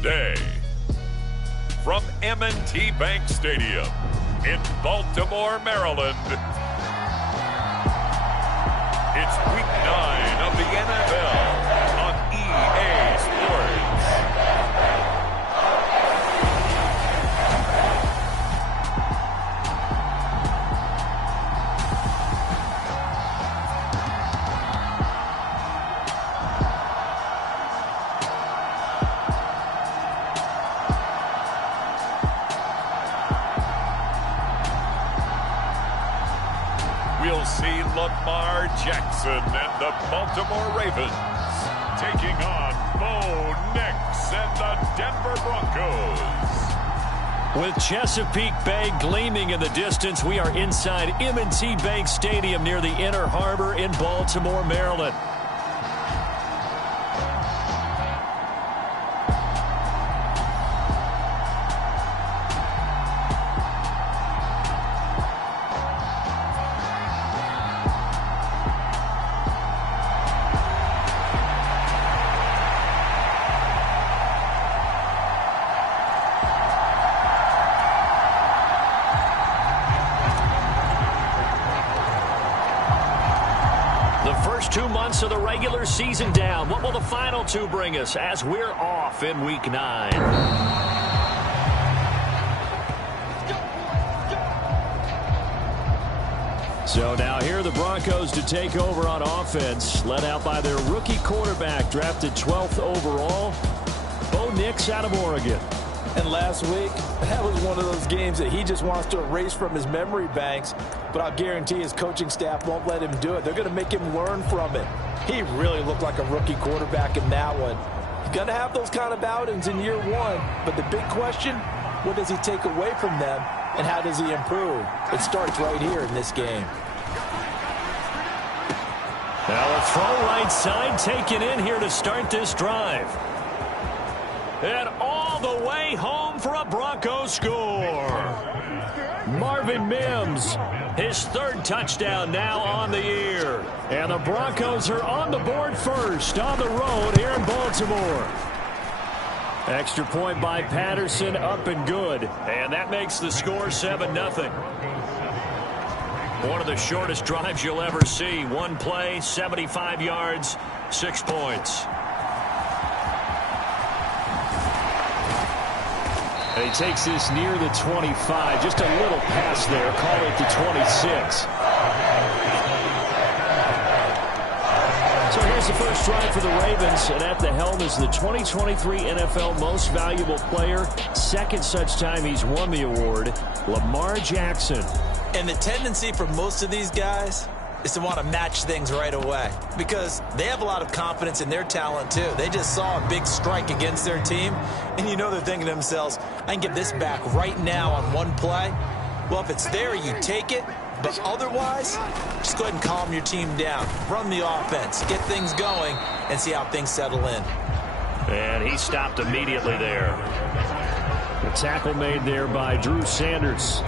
today. From M&T Bank Stadium in Baltimore, Maryland, it's Week 9 of the NFL on EA Sports. We'll see Lamar Jackson and the Baltimore Ravens taking on Bo Nix and the Denver Broncos. With Chesapeake Bay gleaming in the distance, we are inside M&T Bank Stadium near the Inner Harbor in Baltimore, Maryland. The first 2 months of the regular season down. What will the final two bring us as we're off in Week 9? So now here are the Broncos to take over on offense, led out by their rookie quarterback, drafted 12th overall, Bo Nix out of Oregon. And last week, that was one of those games that he just wants to erase from his memory banks. But I'll guarantee his coaching staff won't let him do it. They're going to make him learn from it. He really looked like a rookie quarterback in that one. He's going to have those kind of outings in year one. But the big question, what does he take away from them, and how does he improve? It starts right here in this game. Now a throw right side taken in here to start this drive. And all the way home for a Broncos score. Marvin Mims, his third touchdown now on the year. And the Broncos are on the board first on the road here in Baltimore. Extra point by Patterson, up and good. And that makes the score 7-0. One of the shortest drives you'll ever see. One play, 75 yards, 6 points. And he takes this near the 25. Just a little pass there. Call it the 26. So here's the first drive for the Ravens. And at the helm is the 2023 NFL Most Valuable Player. Second such time he's won the award, Lamar Jackson. And the tendency for most of these guys is to want to match things right away because they have a lot of confidence in their talent too. They just saw a big strike against their team, and you know they're thinking to themselves, I can get this back right now on one play. Well, if it's there, you take it, but otherwise, just go ahead and calm your team down. Run the offense, get things going, and see how things settle in. And he stopped immediately there. The tackle made there by Drew Sanders.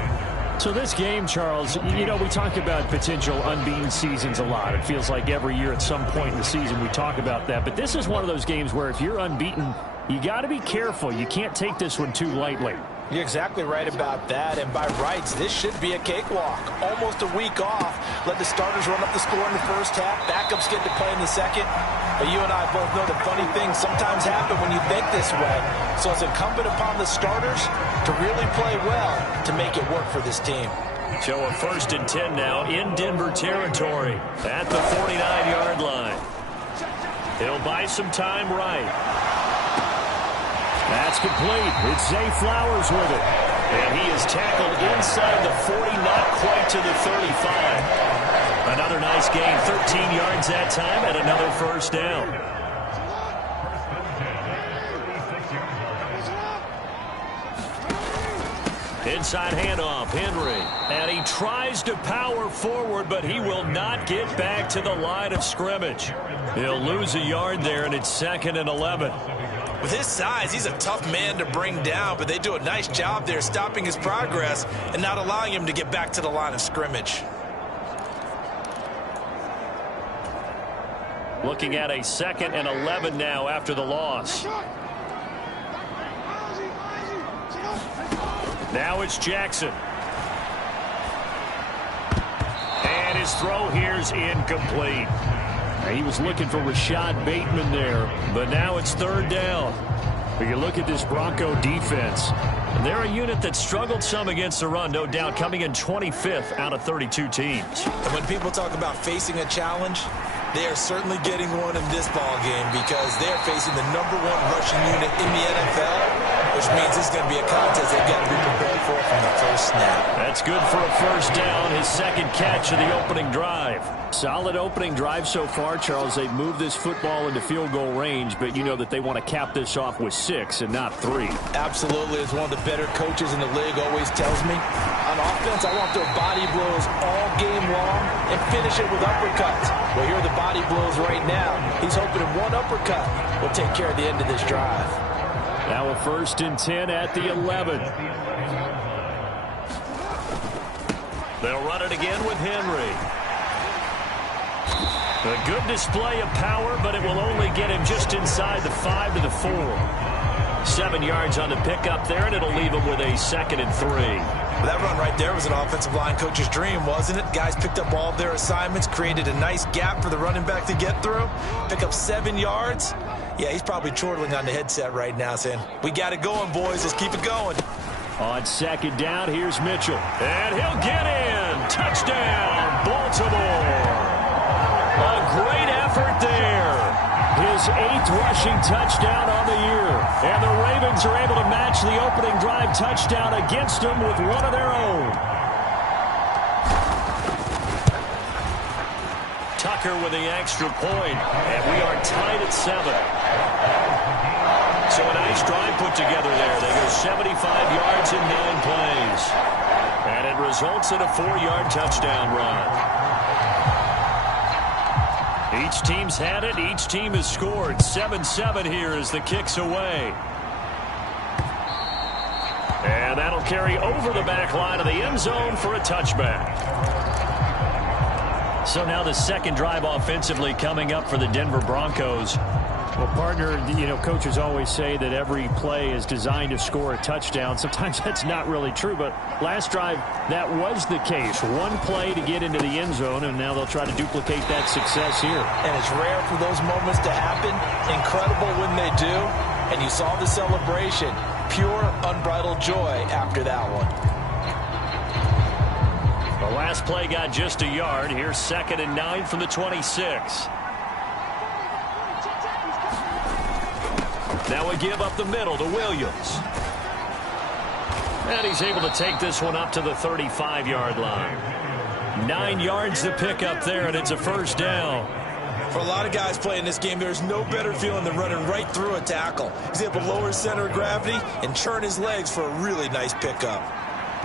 So this game, Charles, you know, we talk about potential unbeaten seasons a lot. It feels like every year at some point in the season we talk about that. But this is one of those games where if you're unbeaten, you got to be careful. You can't take this one too lightly. You're exactly right about that. And by rights, this should be a cakewalk. Almost a week off. Let the starters run up the score in the first half. Backups get to play in the second. But you and I both know the funny things sometimes happen when you think this way. So it's incumbent upon the starters to really play well to make it work for this team. So a 1st and 10 now in Denver territory at the 49-yard line. He'll buy some time right. That's complete. It's Zay Flowers with it. And he is tackled inside the 40, not quite to the 35. Another nice gain, 13 yards that time, and another first down. Inside handoff, Henry. And he tries to power forward, but he will not get back to the line of scrimmage. He'll lose a yard there, and it's 2nd and 11. With his size, he's a tough man to bring down, but they do a nice job there stopping his progress and not allowing him to get back to the line of scrimmage. Looking at a 2nd and 11 now after the loss. Now it's Jackson. And his throw here's incomplete. He was looking for Rashad Bateman there, but now it's third down. But you look at this Bronco defense, they're a unit that struggled some against the run, no doubt, coming in 25th out of 32 teams. And when people talk about facing a challenge, they are certainly getting one in this ball game because they're facing the #1 rushing unit in the NFL, which means this is going to be a contest they've got to be prepared for from the first snap. That's good for a first down, his second catch of the opening drive. Solid opening drive so far, Charles. They've moved this football into field goal range, but you know that they want to cap this off with 6 and not 3. Absolutely. As one of the better coaches in the league always tells me, on offense, I want their body blows all game long and finish it with uppercuts. Well, here are the body blows right now. He's hoping one uppercut will take care of the end of this drive. Now a 1st and 10 at the 11. They'll run it again with Henry. A good display of power, but it will only get him just inside the 5 to the 4. 7 yards on the pickup there, and it'll leave him with a 2nd and 3. That run right there was an offensive line coach's dream, wasn't it? Guys picked up all of their assignments, created a nice gap for the running back to get through, pick up 7 yards. Yeah, he's probably chortling on the headset right now saying, we got it going, boys. Let's keep it going. On 2nd down, here's Mitchell. And he'll get in. Touchdown, Baltimore. A great effort there. His 8th rushing touchdown on the year. And the Ravens are able to match the opening drive touchdown against them with one of their own. Tucker with the extra point. And we are tied at 7. So a nice drive put together there. They go 75 yards in 9 plays. And it results in a 4-yard touchdown run. Each team's had it. Each team has scored. 7-7 here as the kick's away. And that'll carry over the back line of the end zone for a touchback. So now the second drive offensively coming up for the Denver Broncos. Well, partner, you know, coaches always say that every play is designed to score a touchdown. Sometimes that's not really true, but last drive, that was the case. One play to get into the end zone, and now they'll try to duplicate that success here. And it's rare for those moments to happen. Incredible when they do. And you saw the celebration. Pure, unbridled joy after that one. The last play got just a yard. Here's 2nd and 9 from the 26. Now we give up the middle to Williams. And he's able to take this one up to the 35-yard line. 9 yards to pick up there, and it's a first down. For a lot of guys playing this game, there's no better feeling than running right through a tackle. He's able to lower his center of gravity and churn his legs for a really nice pickup.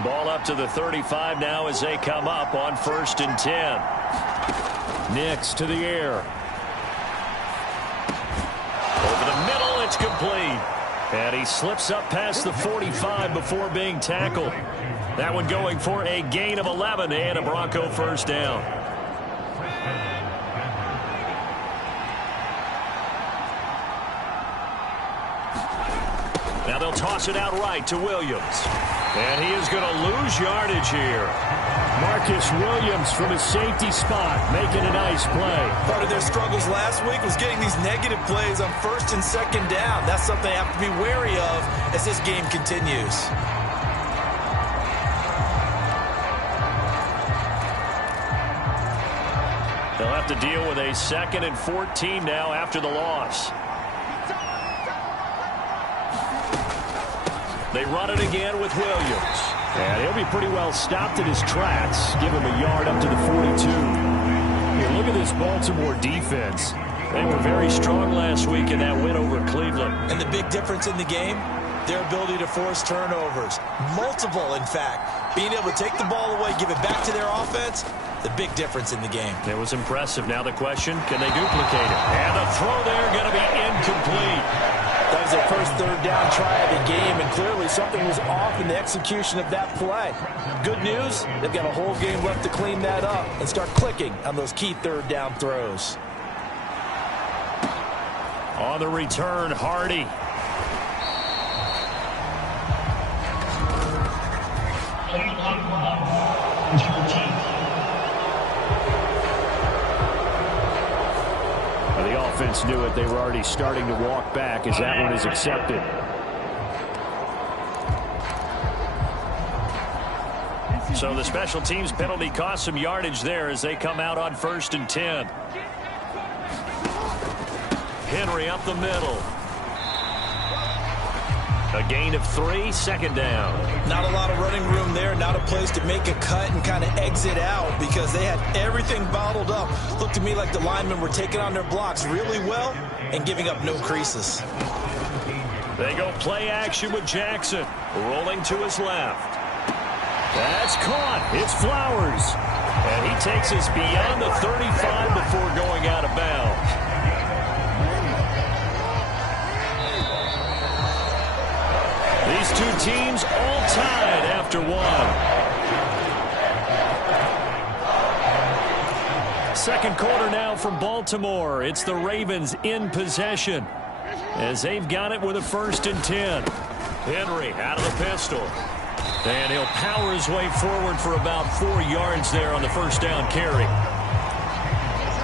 Ball up to the 35 now as they come up on 1st and 10. Nix to the air. Over the middle, it's complete. And he slips up past the 45 before being tackled. That one going for a gain of 11 and a Bronco first down. Now they'll toss it out right to Williams. And he is going to lose yardage here. Marcus Williams from his safety spot making a nice play. Part of their struggles last week was getting these negative plays on 1st and 2nd down. That's something they have to be wary of as this game continues. They'll have to deal with a 2nd and 14 now after the loss. They run it again with Williams. And he'll be pretty well stopped in his tracks. Give him a yard up to the 42. Here, look at this Baltimore defense. They were very strong last week in that win over Cleveland. And the big difference in the game, their ability to force turnovers. Multiple, in fact. Being able to take the ball away, give it back to their offense, the big difference in the game. It was impressive. Now the question, can they duplicate it? And the throw there going to be incomplete. That was their first 3rd down try of the game, and clearly something was off in the execution of that play. Good news, they've got a whole game left to clean that up and start clicking on those key 3rd down throws. On the return, Hardy. The offense knew it. They were already starting to walk back as that one is accepted. So the special teams penalty cost some yardage there as they come out on 1st and 10. Henry up the middle. A gain of 3, 2nd down. Not a lot of running room there, not a place to make a cut and kind of exit out because they had everything bottled up. Looked to me like the linemen were taking on their blocks really well and giving up no creases. They go play action with Jackson, rolling to his left. That's caught. It's Flowers. And he takes us beyond the 35 before going out of bounds. These two teams all tied after one. Second quarter now from Baltimore. It's the Ravens in possession as they've got it with a 1st and 10. Henry out of the pistol. And he'll power his way forward for about 4 yards there on the 1st down carry.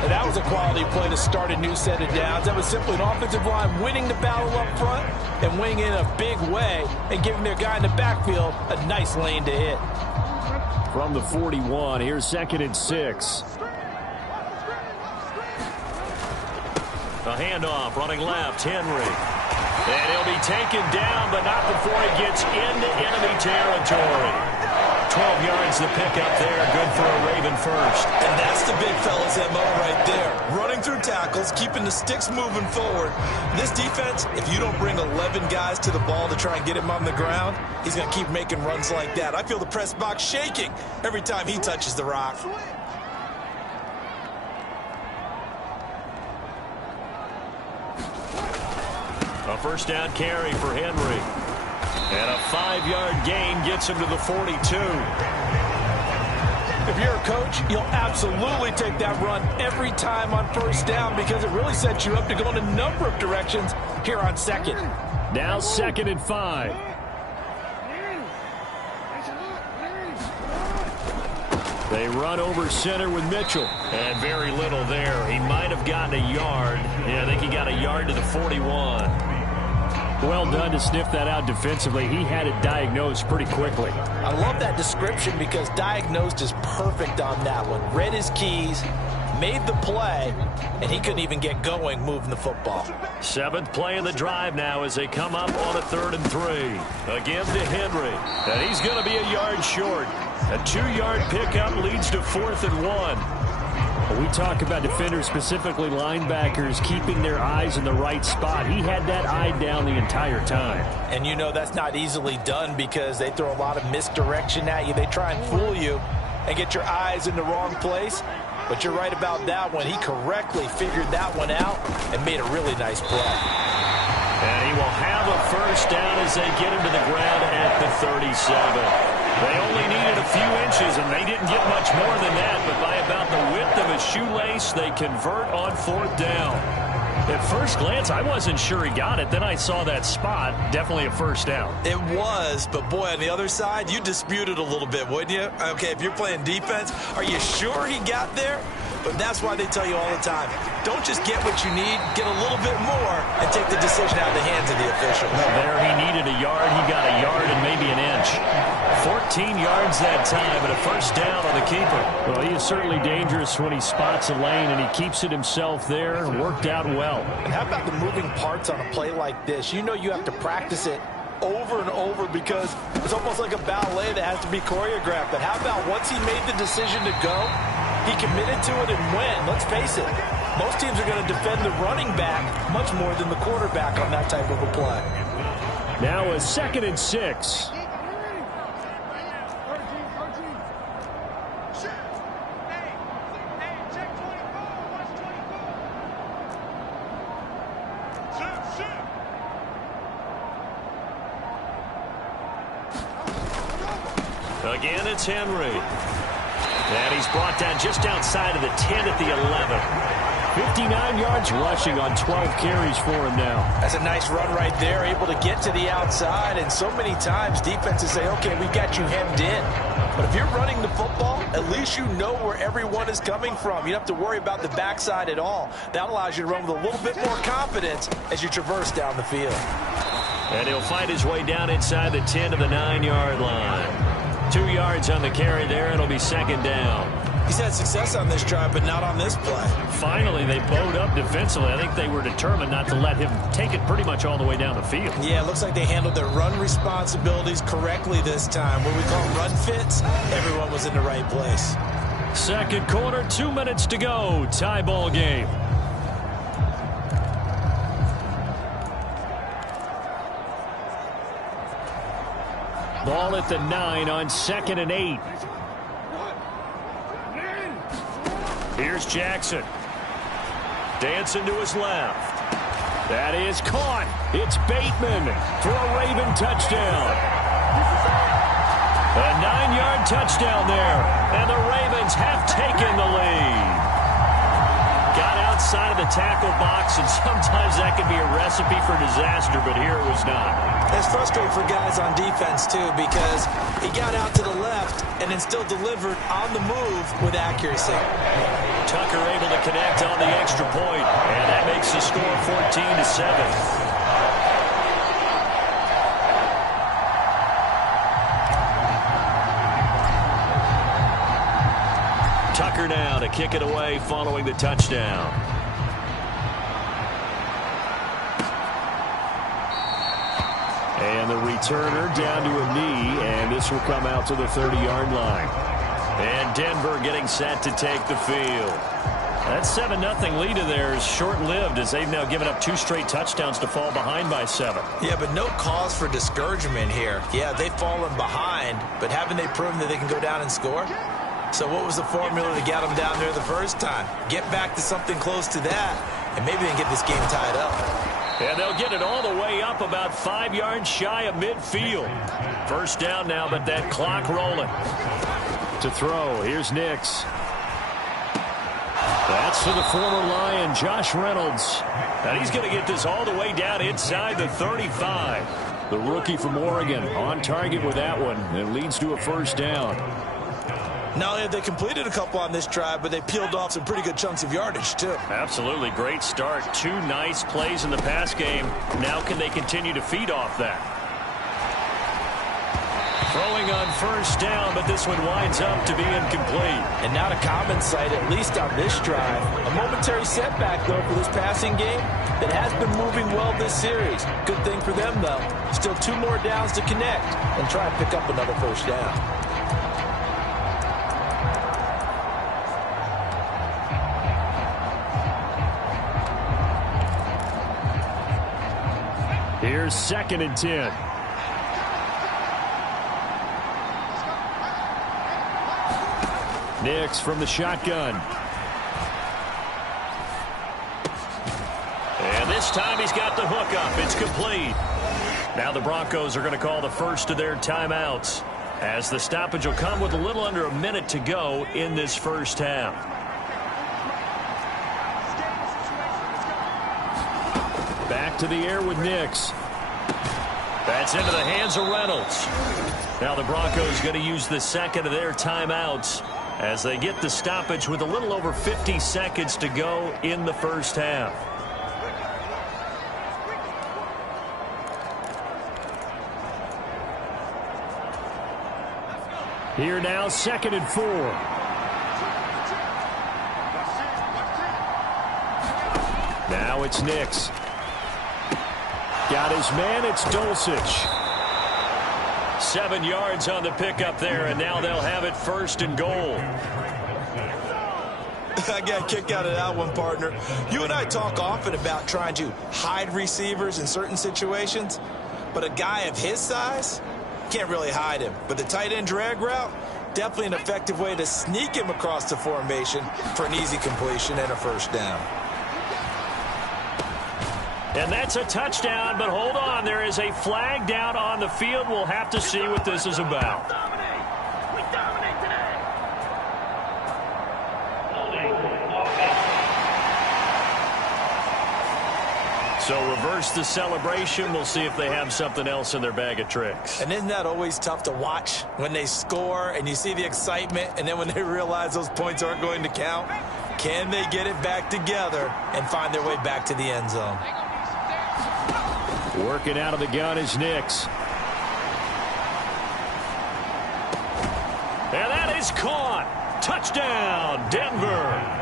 And that was a quality play to start a new set of downs. That was simply an offensive line winning the battle up front and winning in a big way and giving their guy in the backfield a nice lane to hit. From the 41, here's 2nd and 6. A handoff, running left, Henry. And he'll be taken down, but not before he gets into enemy territory. 12 yards to pick up there, good for a Raven first. And that's the big fella's MO right there. Running through tackles, keeping the sticks moving forward. This defense, if you don't bring 11 guys to the ball to try and get him on the ground, he's going to keep making runs like that. I feel the press box shaking every time he touches the rock. A 1st down carry for Henry. And a 5-yard gain gets him to the 42. If you're a coach, you'll absolutely take that run every time on 1st down because it really sets you up to go in a number of directions here on 2nd. Now 2nd and 5. They run over center with Mitchell. And very little there. He might have gotten a yard. Yeah, I think he got a yard to the 41. Well done to sniff that out defensively. He had it diagnosed pretty quickly. I love that description because diagnosed is perfect on that one. Read his keys, made the play, and he couldn't even get going moving the football. 7th play of the drive now as they come up on a 3rd and 3. Again to Henry. And he's going to be a yard short. A 2-yard pickup leads to 4th and 1. We talk about defenders, specifically linebackers, keeping their eyes in the right spot. He had that eye down the entire time. And you know that's not easily done because they throw a lot of misdirection at you. They try and fool you and get your eyes in the wrong place. But you're right about that one. He correctly figured that one out and made a really nice play. And he will have a 1st down as they get him to the ground at the 37. They only needed a few inches, and they didn't get much more than that. But by about the width of a shoelace, they convert on 4th down. At first glance, I wasn't sure he got it. Then I saw that spot. Definitely a 1st down. It was, but boy, on the other side, you dispute it a little bit, wouldn't you? Okay, if you're playing defense, are you sure he got there? But that's why they tell you all the time, don't just get what you need, get a little bit more, and take the decision out of the hands of the official. Well, there he needed a yard. He got a yard and maybe an inch. 14 yards that time and a 1st down on the keeper. Well, he is certainly dangerous when he spots a lane, and he keeps it himself there. Worked out well. And how about the moving parts on a play like this? You know you have to practice it over and over because it's almost like a ballet that has to be choreographed. But how about once he made the decision to go, he committed to it and went. Let's face it, most teams are going to defend the running back much more than the quarterback on that type of a play. Now a 2nd and 6. Again, it's Henry. And he's brought down just outside of the 10 at the 11. 59 yards rushing on 12 carries for him now. That's a nice run right there, able to get to the outside. And so many times defenses say, okay, we got you hemmed in. But if you're running the football, at least you know where everyone is coming from. You don't have to worry about the backside at all. That allows you to run with a little bit more confidence as you traverse down the field. And he'll find his way down inside the 10 to the 9-yard line. 2 yards on the carry there. It'll be second down. He's had success on this drive, but not on this play. Finally, they bowed up defensively. I think they were determined not to let him take it pretty much all the way down the field. Yeah, it looks like they handled their run responsibilities correctly this time. What we call run fits, everyone was in the right place. Second quarter, 2 minutes to go. Tie ball game. Ball at the 9 on 2nd and 8. Here's Jackson. Dancing to his left. That is caught. It's Bateman for a Raven touchdown. A 9-yard touchdown there. And the Ravens have taken the lead. Got outside of the tackle box, and sometimes that can be a recipe for disaster, but here it was not. It's frustrating for guys on defense, too, because he got out to the left and then still delivered on the move with accuracy. Tucker able to connect on the extra point, and that makes the score 14-7. Tucker now to kick it away following the touchdown. And the returner down to a knee, and this will come out to the 30-yard line. And Denver getting set to take the field. That 7-0 lead of theirs is short-lived as they've now given up 2 straight touchdowns to fall behind by 7. Yeah, but no cause for discouragement here. Yeah, they've fallen behind, but haven't they proven that they can go down and score? So what was the formula to get them down there the first time? Get back to something close to that, and maybe they can get this game tied up. And they'll get it all the way up about 5 yards shy of midfield. First down now, but that clock rolling. To throw, here's Nix. That's to the former Lion, Josh Reynolds. And he's going to get this all the way down inside the 35. The rookie from Oregon on target with that one. It leads to a first down. Not only have they completed a couple on this drive, but they peeled off some pretty good chunks of yardage, too. Absolutely. Great start. 2 nice plays in the pass game. Now can they continue to feed off that? Throwing on first down, but this one winds up to be incomplete. And not a common sight, at least on this drive. A momentary setback, though, for this passing game that has been moving well this series. Good thing for them, though. Still 2 more downs to connect and try and pick up another first down. Here's 2nd and 10. Nix from the shotgun. And this time he's got the hook up. It's complete. Now the Broncos are going to call the first of their timeouts, as the stoppage will come with a little under a minute to go in this first half. Back to the air with Nix. That's into the hands of Reynolds. Now the Broncos going to use the second of their timeouts as they get the stoppage with a little over 50 seconds to go in the first half. Here now, 2nd and 4. Now it's Nix. Got his man, it's Dulcich. 7 yards on the pickup there, and now they'll have it 1st and goal. I got a kick out of that one, partner. You and I talk often about trying to hide receivers in certain situations, but a guy of his size can't really hide him. But the tight end drag route, definitely an effective way to sneak him across the formation for an easy completion and a first down. And that's a touchdown, but hold on. There is a flag down on the field. We'll have to see what this is about. We dominate today. So reverse the celebration. We'll see if they have something else in their bag of tricks. And isn't that always tough to watch when they score and you see the excitement, and then when they realize those points aren't going to count? Can they get it back together and find their way back to the end zone? Working out of the gun is Nix. And that is caught. Touchdown, Denver.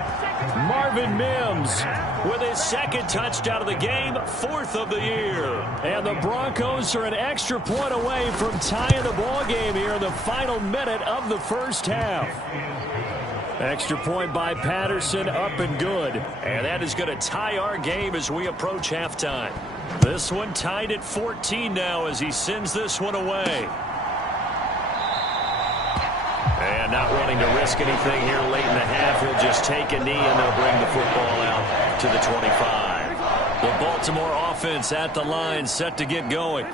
Marvin Mims with his second touchdown of the game, 4th of the year. And the Broncos are an extra point away from tying the ball game here in the final minute of the first half. Extra point by Patterson, up and good. And that is going to tie our game as we approach halftime. This one tied at 14 now as he sends this one away. And not wanting to risk anything here late in the half, he'll just take a knee and they'll bring the football out to the 25. The Baltimore offense at the line, set to get going.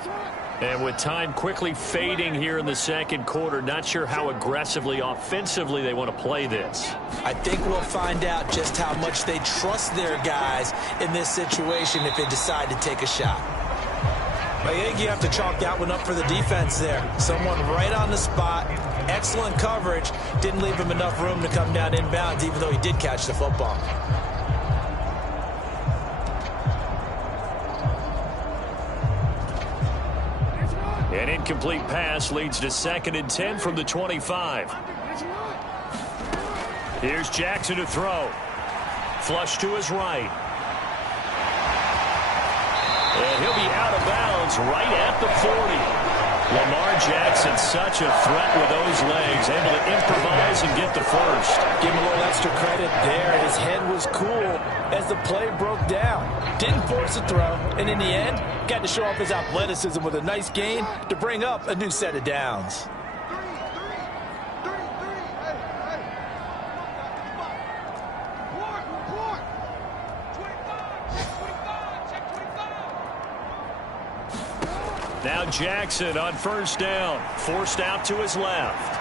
And with time quickly fading here in the second quarter, not sure how aggressively, offensively they want to play this. I think we'll find out just how much they trust their guys in this situation if they decide to take a shot. I think you have to chalk that one up for the defense there. Someone right on the spot, excellent coverage, didn't leave him enough room to come down inbounds, even though he did catch the football. An incomplete pass leads to 2nd and 10 from the 25. Here's Jackson to throw. Flush to his right. And he'll be out of bounds right at the 40. Lamar Jackson, such a threat with those legs, able to improvise and get the first. Give him a little extra credit there. His head was cool as the play broke down. Didn't force a throw, and in the end, got to show off his athleticism with a nice gain to bring up a new set of downs. Now Jackson on first down, forced out to his left.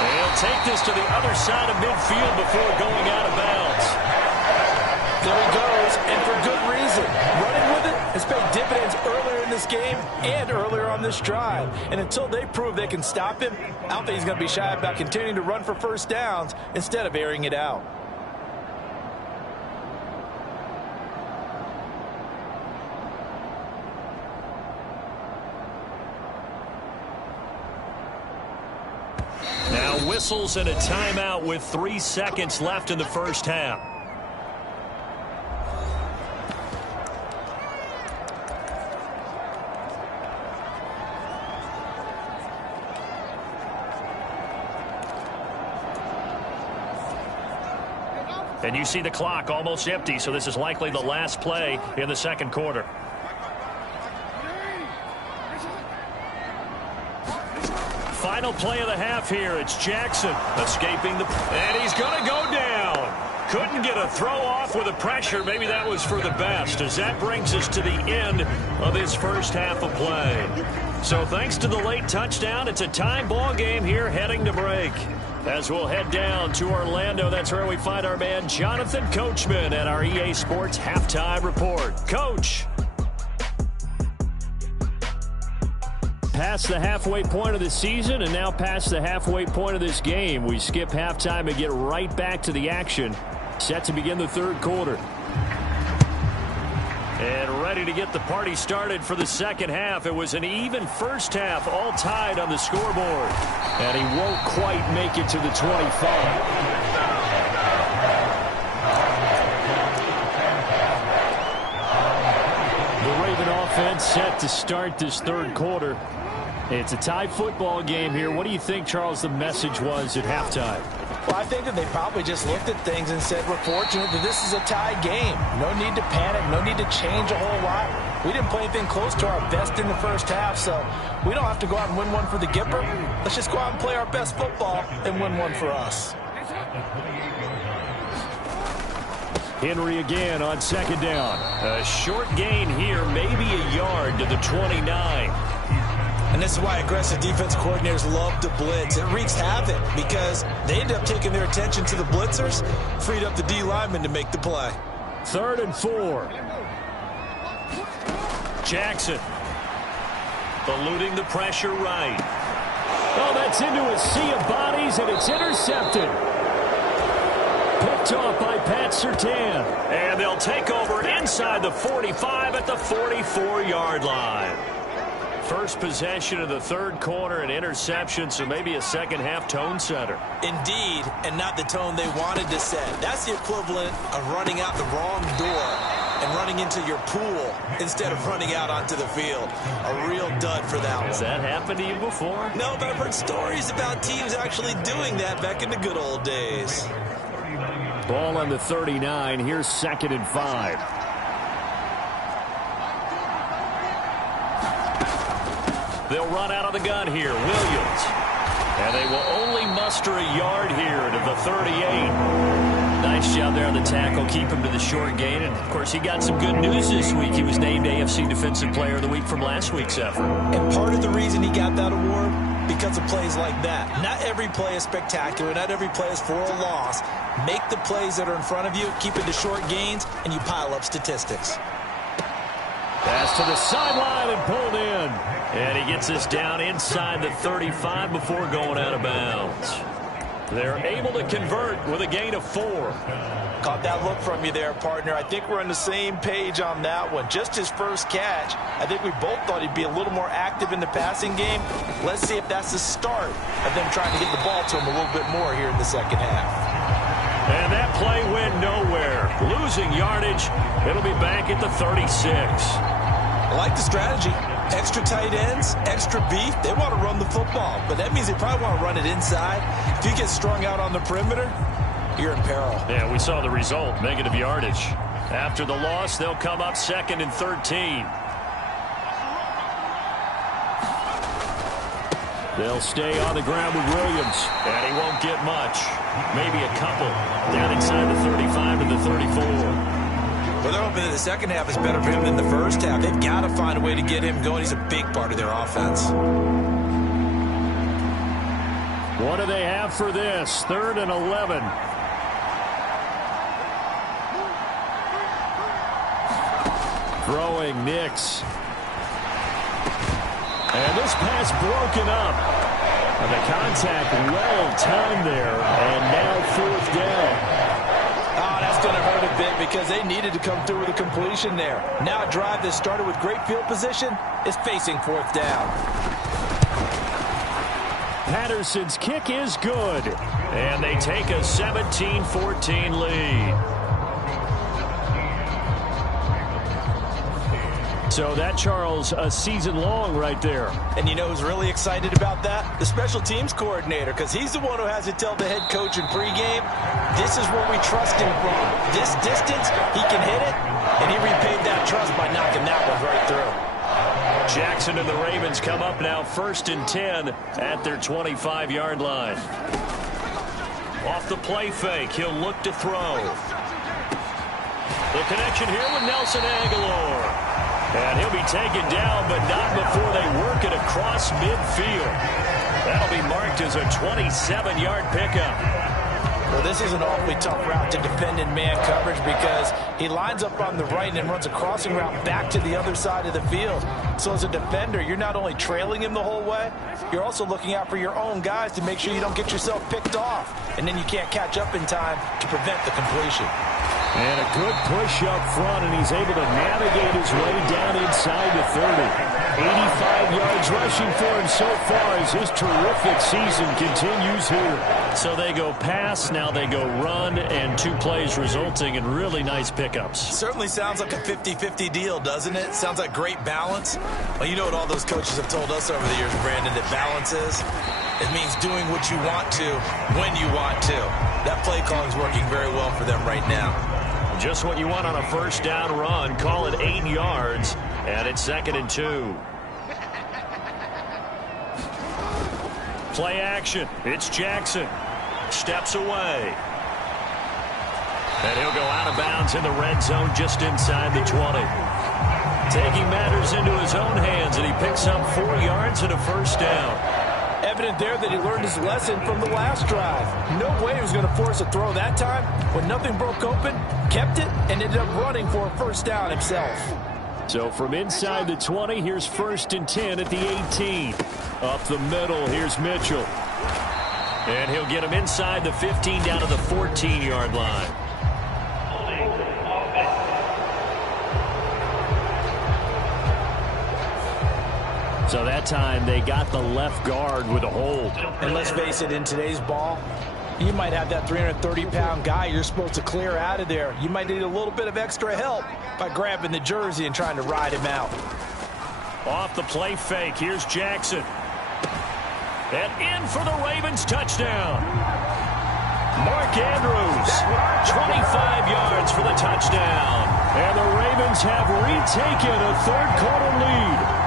And he'll take this to the other side of midfield before going out of bounds. There he goes, and for good reason. Running with it has paid dividends earlier in this game and earlier on this drive. And until they prove they can stop him, I don't think he's going to be shy about continuing to run for first downs instead of airing it out. Now whistles and a timeout with 3 seconds left in the first half. And you see the clock almost empty, so this is likely the last play in the second quarter. Final play of the half here. It's Jackson escaping the... And he's going to go down. Couldn't get a throw off with the pressure. Maybe that was for the best, as that brings us to the end of his first half of play. So thanks to the late touchdown, it's a tie ball game here heading to break. As we'll head down to Orlando, that's where we find our man Jonathan Coachman at our EA Sports Halftime Report. Coach. Past the halfway point of the season and now past the halfway point of this game. We skip halftime and get right back to the action. Set to begin the third quarter. And ready to get the party started for the second half. It was an even first half, all tied on the scoreboard. And he won't quite make it to the 25. Offense set to start this third quarter. It's a tie football game here. What do you think, Charles, the message was at halftime? Well, I think that they probably just looked at things and said, we're fortunate that this is a tie game. No need to panic. No need to change a whole lot. We didn't play anything close to our best in the first half, so we don't have to go out and win one for the Gipper. Let's just go out and play our best football and win one for us. Henry again on second down. A short gain here, maybe a yard to the 29. And this is why aggressive defense coordinators love to blitz. It wreaks havoc because they end up taking their attention to the blitzers, freed up the D lineman to make the play. 3rd and 4. Jackson eluding the pressure right. Oh, that's into a sea of bodies, and it's intercepted. Picked off by Pat Surtain. And they'll take over inside the 45 at the 44-yard line. First possession of the 3rd quarter, an interception, so maybe a second-half tone setter. Indeed, and not the tone they wanted to set. That's the equivalent of running out the wrong door and running into your pool instead of running out onto the field. A real dud for that one. Has that happened to you before? No, but I've heard stories about teams actually doing that back in the good old days. Ball on the 39. Here's 2nd and 5. They'll run out of the gun here. Williams. And they will only muster a yard here to the 38. Nice job there on the tackle. Keep him to the short gain. And, of course, he got some good news this week. He was named AFC Defensive Player of the Week from last week's effort. And part of the reason he got that award, because of plays like that. Not every play is spectacular. Not every play is for a loss. Make the plays that are in front of you, keep it to short gains, and you pile up statistics. Pass to the sideline and pulled in. And he gets us down inside the 35 before going out of bounds. They're able to convert with a gain of 4. Caught that look from you there, partner. I think we're on the same page on that one. Just his first catch. I think we both thought he'd be a little more active in the passing game. Let's see if that's the start of them trying to get the ball to him a little bit more here in the second half. And that play went nowhere. Losing yardage. It'll be back at the 36. I like the strategy. Extra tight ends, extra beef. They want to run the football, but that means they probably want to run it inside. If you get strung out on the perimeter, you're in peril. Yeah, we saw the result, negative yardage. After the loss, they'll come up 2nd and 13. They'll stay on the ground with Williams, and he won't get much. Maybe a couple. Down inside the 35 to the 34. Well, they're hoping that the second half is better for him than the first half. They've got to find a way to get him going. He's a big part of their offense. What do they have for this? 3rd and 11. Throwing Nix. And this pass broken up. And the contact well timed there. And now 4th down. That's going to hurt a bit because they needed to come through with a completion there. Now a drive that started with great field position is facing 4th down. Patterson's kick is good. And they take a 17-14 lead. So that, Charles, a season long right there. And you know who's really excited about that? The special teams coordinator, because he's the one who has to tell the head coach in pregame, this is where we trust him from. This distance, he can hit it, and he repaid that trust by knocking that one right through. Jackson and the Ravens come up now 1st and 10 at their 25-yard line. Off the play fake, he'll look to throw. The connection here with Nelson Aguilar. And he'll be taken down, but not before they work it across midfield. That'll be marked as a 27-yard pickup. Well, this is an awfully tough route to defend in man coverage because he lines up on the right and runs a crossing route back to the other side of the field. So as a defender, you're not only trailing him the whole way, you're also looking out for your own guys to make sure you don't get yourself picked off. And then you can't catch up in time to prevent the completion. And a good push up front, and he's able to navigate his way down inside the 30. 85 yards rushing for him so far as his terrific season continues here. So they go pass, now they go run, and 2 plays resulting in really nice pickups. Certainly sounds like a 50-50 deal, doesn't it? Sounds like great balance. Well, you know what all those coaches have told us over the years, Brandon, that balance is? It means doing what you want to when you want to. That play calling is working very well for them right now. Just what you want on a 1st down run. Call it 8 yards, and it's 2nd and 2. Play action. It's Jackson. Steps away. And he'll go out of bounds in the red zone just inside the 20. Taking matters into his own hands, and he picks up 4 yards and a 1st down. Evident there that he learned his lesson from the last drive. No way he was going to force a throw that time. When nothing broke open, kept it, and ended up running for a first down himself. So from inside the 20, here's 1st and 10 at the 18. Up the middle, here's Mitchell. And he'll get him inside the 15 down to the 14-yard line. So that time they got the left guard with a hold. And let's face it, in today's ball, you might have that 330-pound guy you're supposed to clear out of there. You might need a little bit of extra help by grabbing the jersey and trying to ride him out. Off the play fake, here's Jackson. And in for the Ravens touchdown. Mark Andrews, 25 yards for the touchdown. And the Ravens have retaken a third-quarter lead.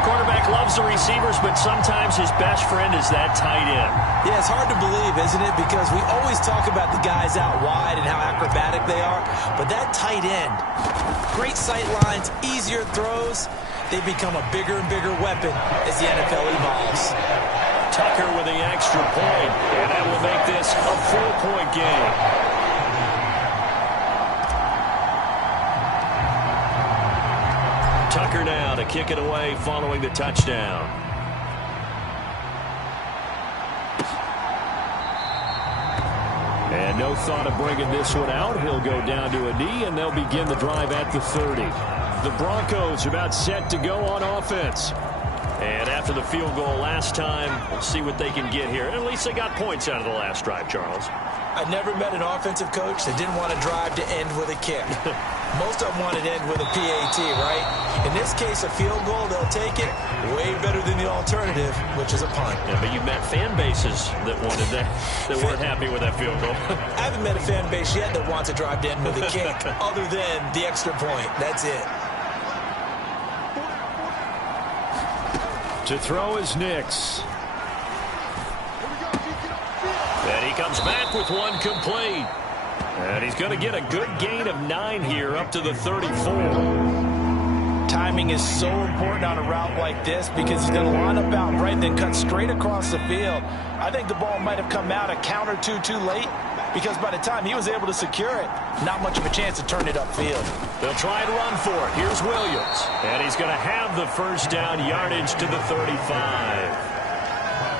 Quarterback loves the receivers, but sometimes his best friend is that tight end. Yeah, it's hard to believe, isn't it? Because we always talk about the guys out wide and how acrobatic they are. But that tight end, great sight lines, easier throws, they become a bigger and bigger weapon as the NFL evolves. Tucker with the extra point, and that will make this a 4-point game. Tucker now to kick it away following the touchdown. And no thought of bringing this one out. He'll go down to a knee, and they'll begin the drive at the 30. The Broncos about set to go on offense. And after the field goal last time, we'll see what they can get here. At least they got points out of the last drive, Charles. I never met an offensive coach that didn't want to drive to end with a kick. Most of them want to end with a PAT, right? In this case, a field goal, they'll take it way better than the alternative, which is a punt. Yeah, but you met fan bases that wanted that, that weren't happy with that field goal. I haven't met a fan base yet that wants to drive to end with a kick, other than the extra point. That's it. To throw is Nix. And he comes back with one complete. And he's going to get a good gain of 9 here up to the 34. Timing is so important on a route like this because he's going to line up out right, then cut straight across the field. I think the ball might have come out a count or two too late because by the time he was able to secure it, not much of a chance to turn it upfield. They'll try and run for it. Here's Williams. And he's going to have the first down yardage to the 35.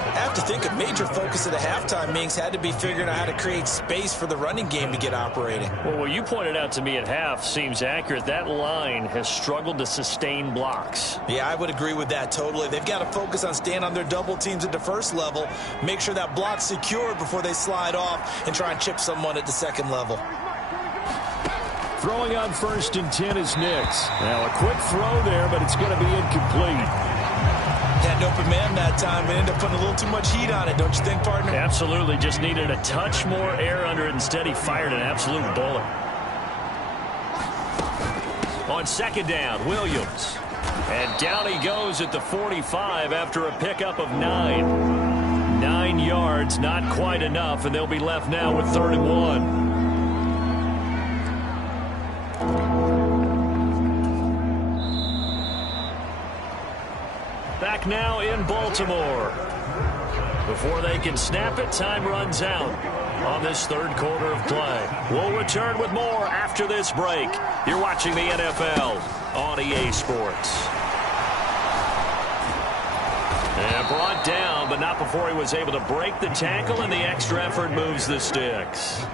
I have to think a major focus of the halftime meetings had to be figuring out how to create space for the running game to get operating. Well, what you pointed out to me at half seems accurate. That line has struggled to sustain blocks. Yeah, I would agree with that totally. They've got to focus on staying on their double teams at the first level, make sure that block's secured before they slide off and try and chip someone at the second level. Throwing on 1st and 10 is Nix. Now a quick throw there, but it's going to be incomplete. Had an open man that time and ended up putting a little too much heat on it, don't you think, partner? Absolutely. Just needed a touch more air under it. Instead, he fired an absolute bullet. On 2nd down, Williams. And down he goes at the 45 after a pickup of 9. 9 yards, not quite enough, and they'll be left now with 3rd and 1. Back now in Baltimore. Before they can snap it, time runs out on this 3rd quarter of play. We'll return with more after this break. You're watching the NFL on EA Sports. And brought down, but not before he was able to break the tackle, and the extra effort moves the sticks.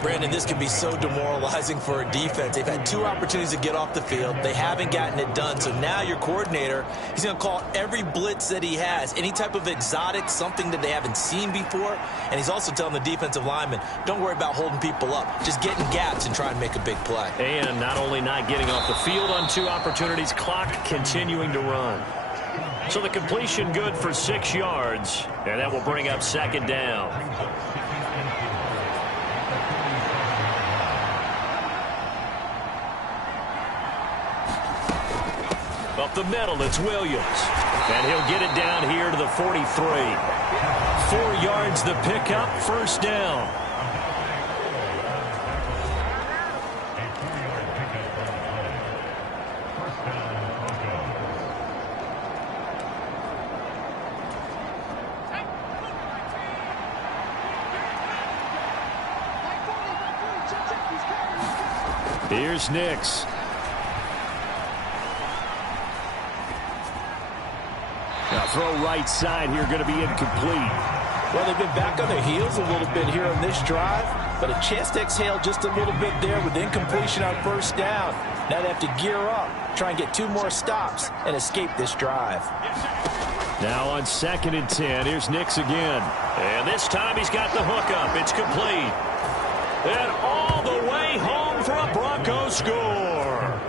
Brandon, this can be so demoralizing for a defense. They've had 2 opportunities to get off the field. They haven't gotten it done. So now your coordinator, he's going to call every blitz that he has, any type of exotic, something that they haven't seen before. And he's also telling the defensive lineman, don't worry about holding people up. Just get in gaps and try and make a big play. And not only not getting off the field on 2 opportunities, clock continuing to run. So the completion good for 6 yards, and that will bring up 2nd down. Up the middle, it's Williams. And he'll get it down here to the 43. 4 yards the pickup, 1st down. Here's Nix. Now throw right side here, going to be incomplete. Well, they've been back on their heels a little bit here on this drive, but a chance to exhale just a little bit there with incompletion on first down. Now they have to gear up, try and get 2 more stops, and escape this drive. Now on 2nd and 10, here's Nix again. And this time he's got the hook up. It's complete. And all the way home for a Broncos score.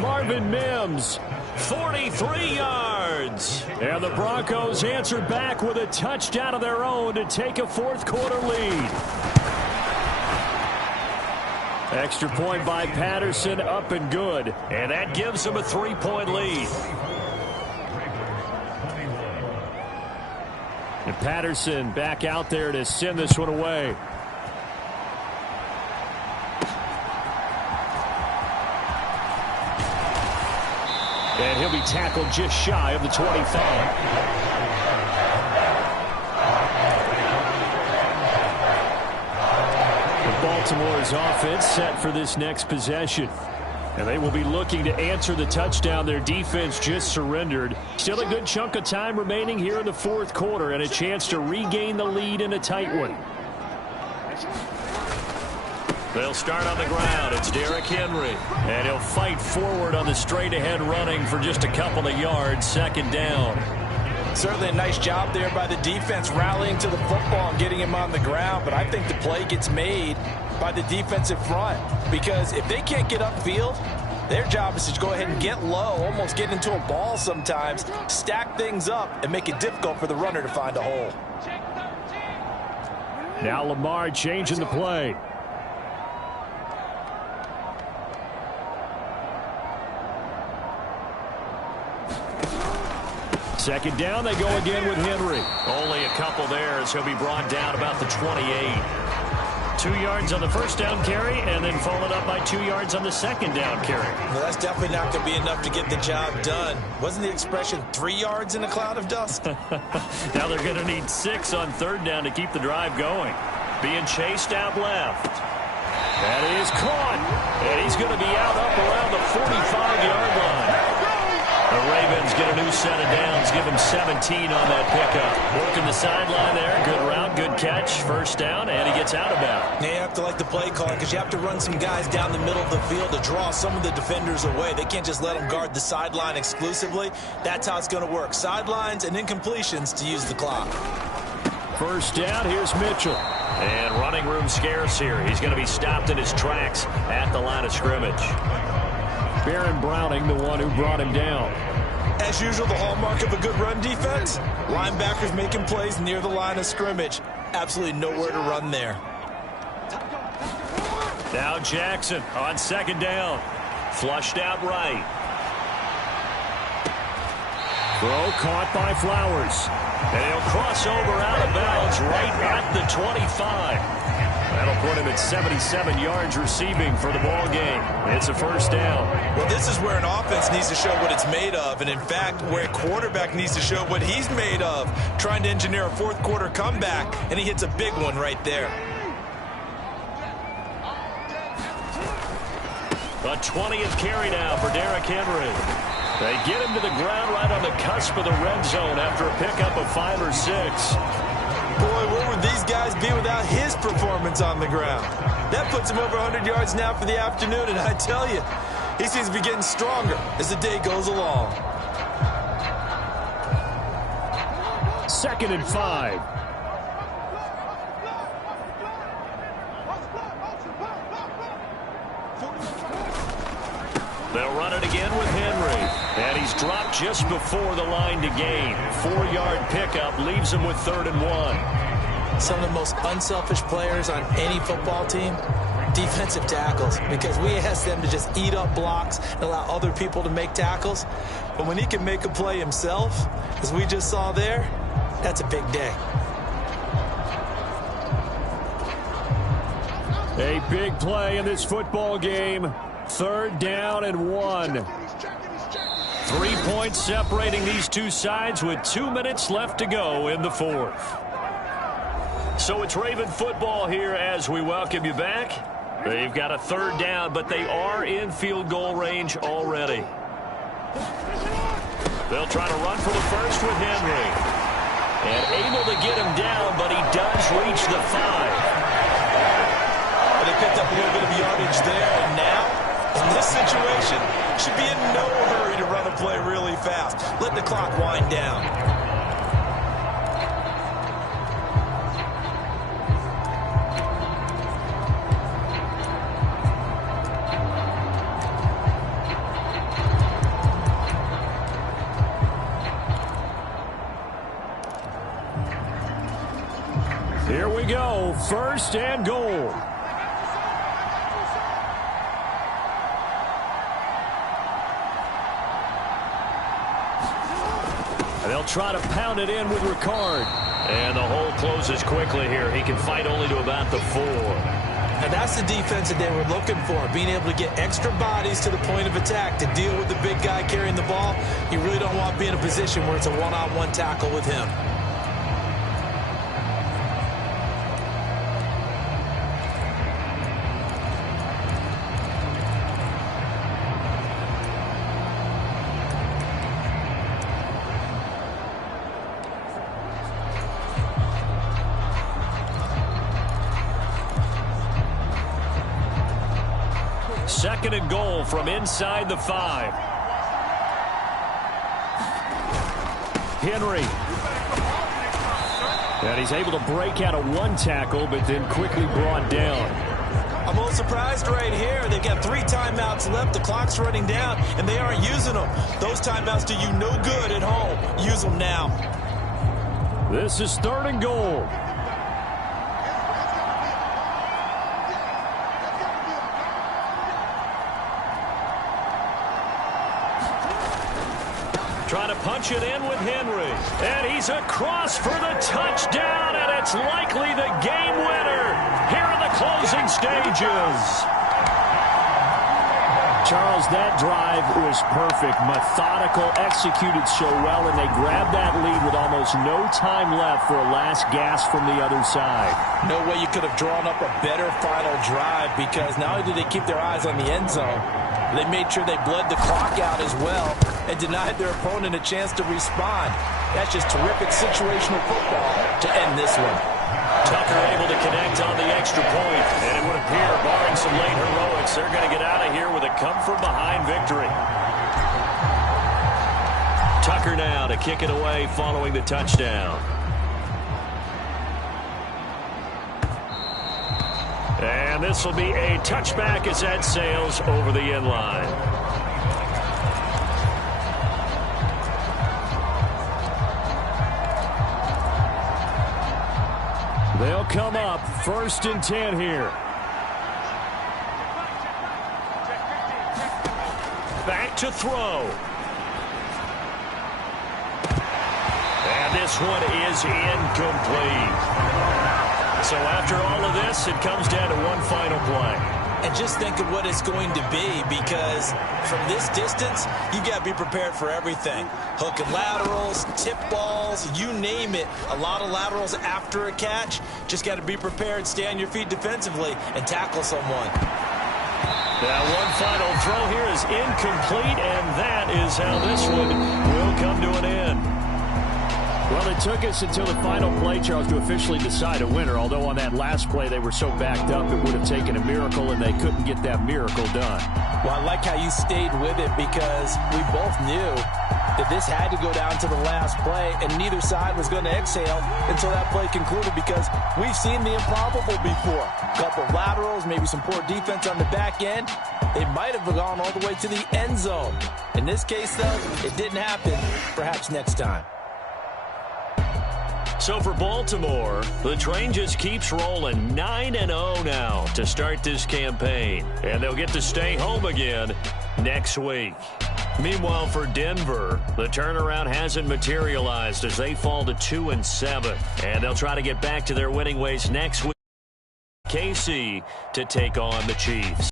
Marvin Mims, 43 yards. And the Broncos answer back with a touchdown of their own to take a 4th quarter lead. Extra point by Patterson, up and good. And that gives them a 3-point lead. And Patterson back out there to send this one away. And he'll be tackled just shy of the 25. Baltimore's offense set for this next possession. And they will be looking to answer the touchdown their defense just surrendered. Still a good chunk of time remaining here in the 4th quarter and a chance to regain the lead in a tight one. They'll start on the ground. It's Derrick Henry. And he'll fight forward on the straight-ahead running for just a couple of yards. 2nd down. Certainly a nice job there by the defense rallying to the football and getting him on the ground. But I think the play gets made by the defensive front, because if they can't get upfield, their job is to go ahead and get low, almost get into a ball sometimes, stack things up, and make it difficult for the runner to find a hole. Now Lamar changing the play. Second down, they go again with Henry. Only a couple there as he'll be brought down about the 28. 2 yards on the first down carry, and then followed up by 2 yards on the second down carry. Well, that's definitely not going to be enough to get the job done. Wasn't the expression 3 yards in a cloud of dust? Now they're going to need 6 on 3rd down to keep the drive going. Being chased out left. That is caught, and he's going to be out up around the 45-yard line. The Ravens get a new set of downs, give him 17 on that pickup. Working the sideline there, good route, good catch, first down, and he gets out of bounds. Now you have to like the play call because you have to run some guys down the middle of the field to draw some of the defenders away. They can't just let them guard the sideline exclusively. That's how it's going to work. Sidelines and incompletions to use the clock. First down, here's Mitchell. And running room scarce here. He's going to be stopped in his tracks at the line of scrimmage. Baron Browning, the one who brought him down. As usual, the hallmark of a good run defense, linebackers making plays near the line of scrimmage. Absolutely nowhere to run there. Now Jackson on 2nd down. Flushed out right. Throw caught by Flowers. And he'll cross over out of bounds right at the 25. That'll put him at 77 yards receiving for the ball game. It's a first down. Well, this is where an offense needs to show what it's made of, and in fact, where a quarterback needs to show what he's made of, trying to engineer a 4th quarter comeback, and he hits a big one right there. A 20th carry now for Derrick Henry. They get him to the ground right on the cusp of the red zone after a pickup of 5 or 6. Boy, where would these guys be without his performance on the ground? That puts him over 100 yards now for the afternoon, and I tell you, he seems to be getting stronger as the day goes along. 2nd and 5. They'll run it again with Henry. And he's dropped just before the line to gain. 4-yard pickup leaves him with 3rd and 1. Some of the most unselfish players on any football team, defensive tackles, because we ask them to just eat up blocks and allow other people to make tackles. But when he can make a play himself, as we just saw there, that's a big day. A big play in this football game. 3rd down and 1. 3 points separating these two sides with 2 minutes left to go in the 4th. So it's Raven football here as we welcome you back. They've got a third down, but they are in field goal range already. They'll try to run for the first with Henry. And able to get him down, but he does reach the 5. But they picked up a little bit of yardage there, and now, in this situation, should be in no hurry to run the play really fast. Let the clock wind down. Here we go, first and goal. They'll try to pound it in with Ricard. And the hole closes quickly here. He can fight only to about the 4. Now that's the defense that they were looking for, being able to get extra bodies to the point of attack to deal with the big guy carrying the ball. You really don't want to be in a position where it's a one-on-one tackle with him. Second and goal from inside the 5. Henry. And he's able to break out of one tackle, but then quickly brought down. I'm a little surprised right here. They've got 3 timeouts left. The clock's running down, and they aren't using them. Those timeouts do you no good at home. Use them now. This is third and goal. Trying to punch it in with Henry. And he's across for the touchdown, and it's likely the game winner here in the closing stages. Charles, that drive was perfect. Methodical, executed so well, and they grabbed that lead with almost no time left for a last gasp from the other side. No way you could have drawn up a better final drive, because not only did they keep their eyes on the end zone, they made sure they bled the clock out as well and denied their opponent a chance to respond. That's just terrific situational football to end this one. Tucker able to connect on the extra point, and it would appear, barring some late heroics, they're going to get out of here with a come-from-behind victory. Tucker now to kick it away following the touchdown. And this will be a touchback as that sails over the end line. They'll come up first and 10 here. Back to throw. And this one is incomplete. So after all of this, it comes down to one final play. And just think of what it's going to be, because from this distance, you've got to be prepared for everything. Hook and laterals, tip balls, you name it. A lot of laterals after a catch. Just got to be prepared, stay on your feet defensively, and tackle someone. Now one final throw here is incomplete, and that is how this one will come to an end. Well, it took us until the final play, Charles, to officially decide a winner, although on that last play they were so backed up it would have taken a miracle, and they couldn't get that miracle done. Well, I like how you stayed with it, because we both knew that this had to go down to the last play, and neither side was going to exhale until that play concluded, because we've seen the improbable before. A couple of laterals, maybe some poor defense on the back end. They might have gone all the way to the end zone. In this case, though, it didn't happen. Perhaps next time. So for Baltimore, the train just keeps rolling 9-0 now to start this campaign. And they'll get to stay home again next week. Meanwhile, for Denver, the turnaround hasn't materialized as they fall to 2-7. And they'll try to get back to their winning ways next week. KC to take on the Chiefs.